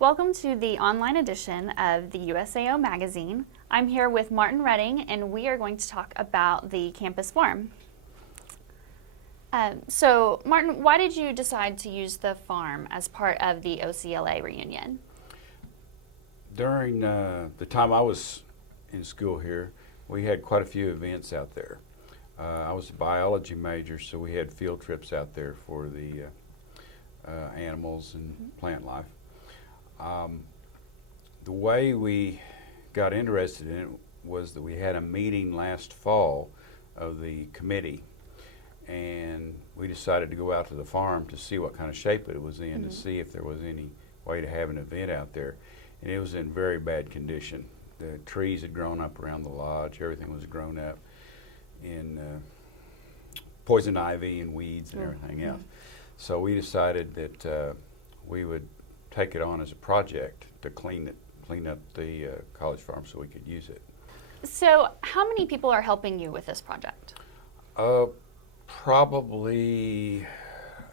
Welcome to the online edition of the USAO magazine. I'm here with Martin Redding, and we are going to talk about the campus farm. So, Martin, why did you decide to use the farm as part of the OCLA reunion? During the time I was in school here, we had quite a few events out there. I was a biology major, so we had field trips out there for the animals and plant life. The way we got interested in it was that we had a meeting last fall of the committee, and we decided to go out to the farm to see what kind of shape it was in, to see if there was any way to have an event out there. And it was in very bad condition. The trees had grown up around the lodge. Everything was grown up in poison ivy and weeds and everything else. So we decided that we would take it on as a project to clean up the college farm so we could use it. So, how many people are helping you with this project? Probably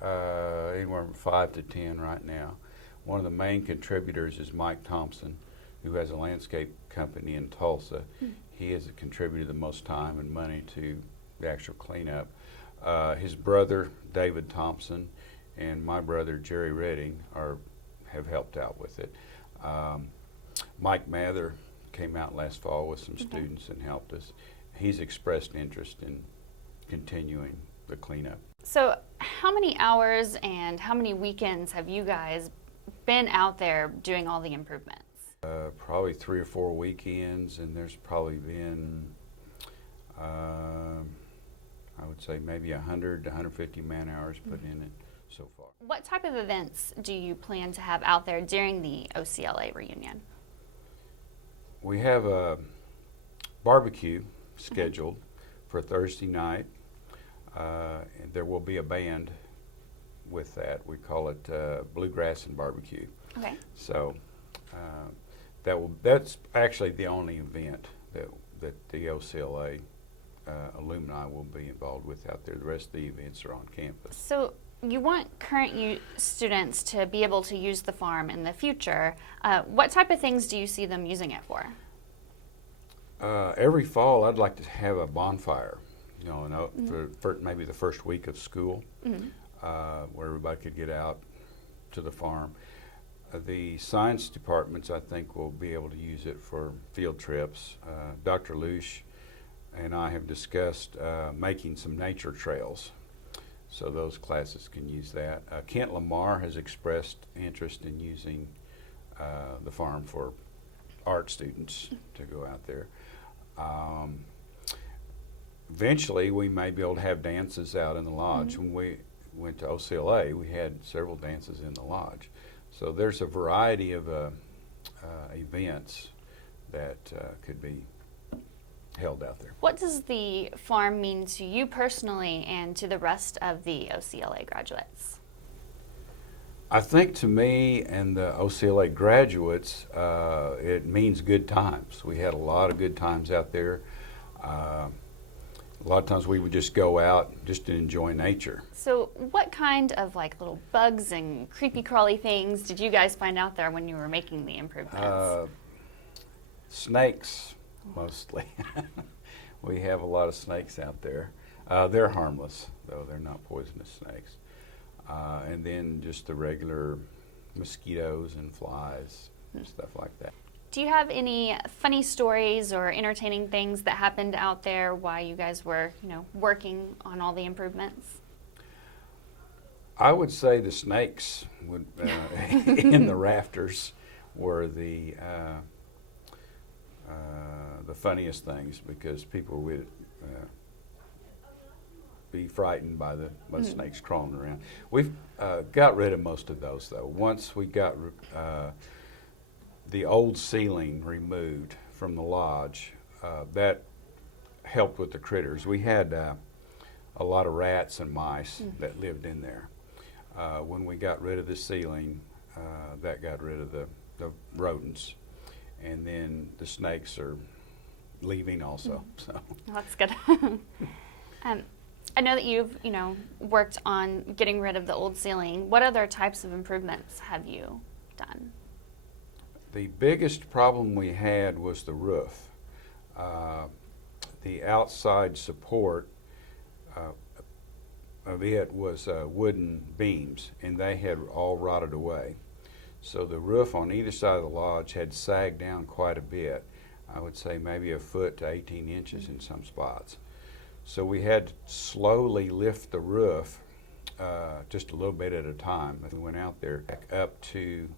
anywhere from 5 to 10 right now. One of the main contributors is Mike Thompson, who has a landscape company in Tulsa. He has contributed the most time and money to the actual cleanup. His brother, David Thompson, and my brother, Jerry Redding, have helped out with it. Mike Mather came out last fall with some students and helped us. He's expressed interest in continuing the cleanup. So, how many hours and how many weekends have you guys been out there doing all the improvements? Probably 3 or 4 weekends, and there's probably been, I would say maybe 100 to 150 man hours put in it so far. What type of events do you plan to have out there during the OCLA reunion? We have a barbecue scheduled for Thursday night. And there will be a band with that. We call it Bluegrass and Barbecue. Okay. So that's actually the only event that the OCLA alumni will be involved with out there. The rest of the events are on campus. So you want current students to be able to use the farm in the future. What type of things do you see them using it for? Every fall, I'd like to have a bonfire. For maybe the first week of school, where everybody could get out to the farm. The science departments, I think, will be able to use it for field trips. Dr. Lush and I have discussed making some nature trails, so those classes can use that. Kent Lamar has expressed interest in using the farm for art students to go out there. Eventually, we may be able to have dances out in the lodge. When we went to OCLA, we had several dances in the lodge. So there's a variety of events that could be held out there. What does the farm mean to you personally and to the rest of the OCLA graduates? I think to me and the OCLA graduates, it means good times. We had a lot of good times out there. A lot of times we would just go out just to enjoy nature. So what kind of little bugs and creepy crawly things did you guys find out there when you were making the improvements? Snakes, mostly. We have a lot of snakes out there. They're harmless, though. They're not poisonous snakes. And then just the regular mosquitoes and flies, stuff like that. Do you have any funny stories or entertaining things that happened out there while you guys were, working on all the improvements? I would say the snakes in the rafters were the funniest things, because people would be frightened by the snakes crawling around. We've got rid of most of those, though. Once we got the old ceiling removed from the lodge, that helped with the critters. We had a lot of rats and mice that lived in there. When we got rid of the ceiling, that got rid of the rodents. And then the snakes are leaving also. So That's good. I know that you've, worked on getting rid of the old ceiling. What other types of improvements have you done? The biggest problem we had was the roof. The outside support of it was wooden beams, and they had all rotted away. So the roof on either side of the lodge had sagged down quite a bit. I would say maybe a foot to 18 inches in some spots. So we had to slowly lift the roof just a little bit at a time. We went out there back up to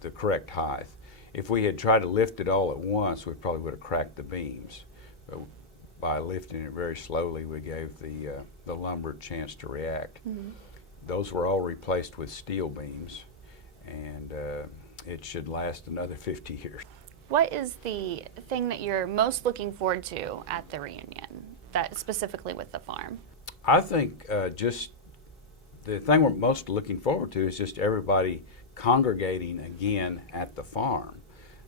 the correct height. If we had tried to lift it all at once, we probably would have cracked the beams. But by lifting it very slowly, we gave the lumber a chance to react. Mm-hmm. Those were all replaced with steel beams, and it should last another 50 years. What is the thing that you're most looking forward to at the reunion, that specifically with the farm? I think just the thing we're most looking forward to is just everybody congregating again at the farm.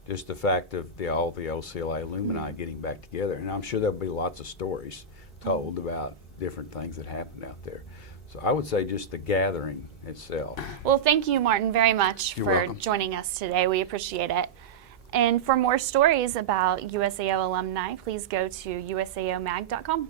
Just the fact of all the OCLA alumni getting back together. And I'm sure there'll be lots of stories told about different things that happened out there. So I would say just the gathering itself. Well, thank you, Martin, very much You're for welcome. joining us today. We appreciate it. And for more stories about USAO alumni, please go to usaomag.com.